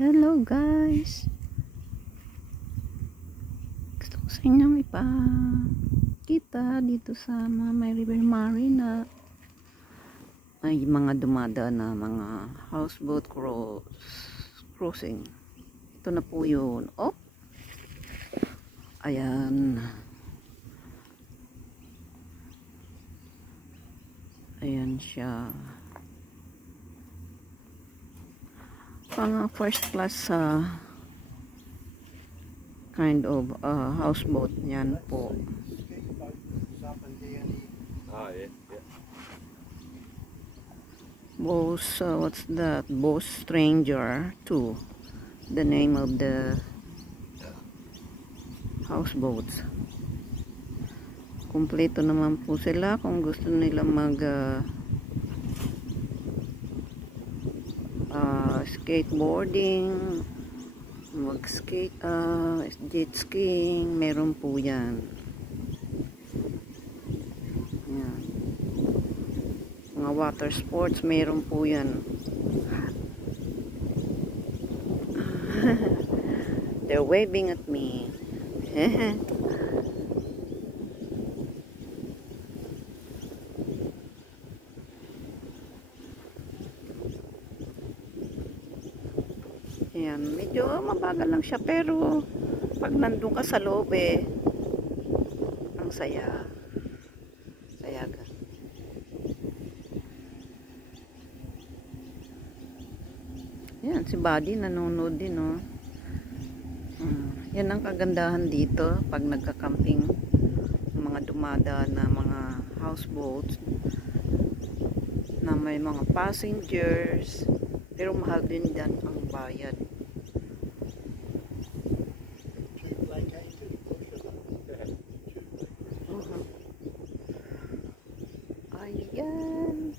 Hello guys, gusto ko sa inyong ipakita dito sa May River Marina ay mga dumadaan na mga houseboat cruising. Ito na po yun. Oh, ayan, ayan siya, mga first class kind of houseboat. Yan po. Bose, what's that? Bose Stranger 2, the name of the houseboats. Kompleto naman po sila kung gusto nila mag skateboarding, mag skate, jet skiing, meron po yan. Yan. Mga water sports, meron po yan. They're waving at me. Ayan, medyo mabagal lang siya, pero pag nandun ka sa loob ang saya. Sayaga. Yan, si Buddy nanonood din, oh. Yan ang kagandahan dito pag nagka-camping, mga dumadaan na mga houseboats na may mga passengers, pero mahal din dyan ang bayad. Ayan.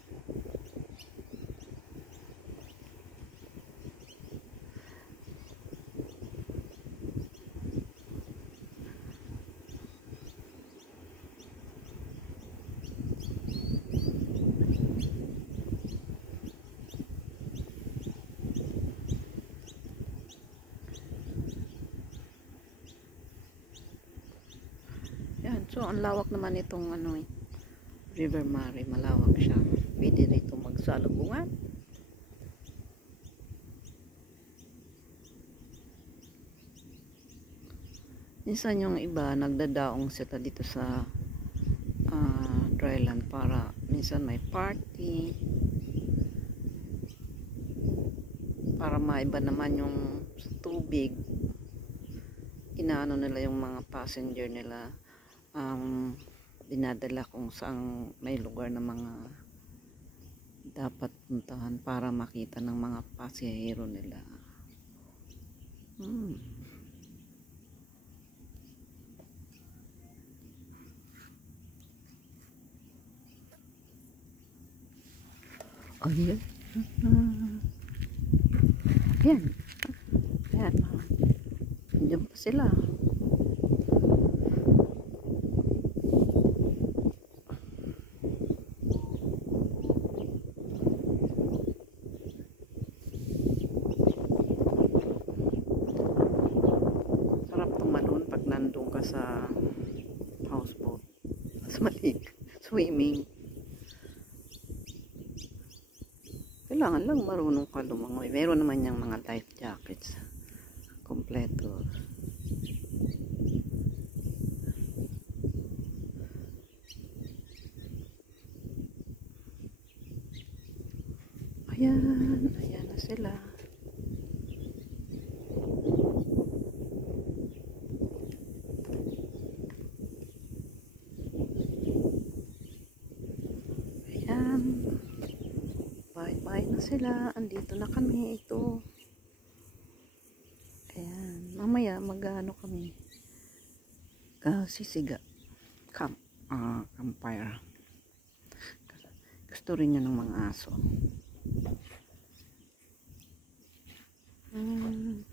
Yan, so ang lawak naman itong River Mare, malawak siya. Pwede rito magsalubungan. Minsan yung iba nagdadaong sila dito sa dryland para minsan may party, para maiba naman yung tubig. Inaano nila yung mga passenger nila, dinadala kung saan may lugar na mga dapat puntahan para makita ng mga pasahero nila. Ayan. Ayan. Ayan. Diyan pa sila. Sarap tumalon pag nandun ka sa houseboat. Mas malik. Swimming. Kailangan lang marunong ka lumangoy. Meron naman yung mga life jackets. Kompleto. Ayan. Ayan na sila. Ayan. Bye-bye na sila. Andito na kami. Ito. Ayan. Mamaya mag-ano kami. Sisiga. Campfire. Gusto rin yun ng mga aso. Ayan.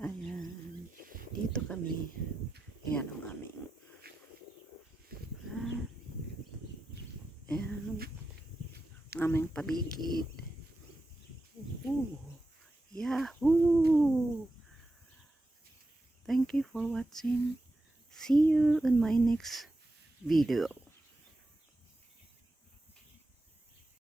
Ayan. Dito kami. Ayan ang aming. Ayan. Aming paligid. Yahoo! Thank you for watching. See you in my next video.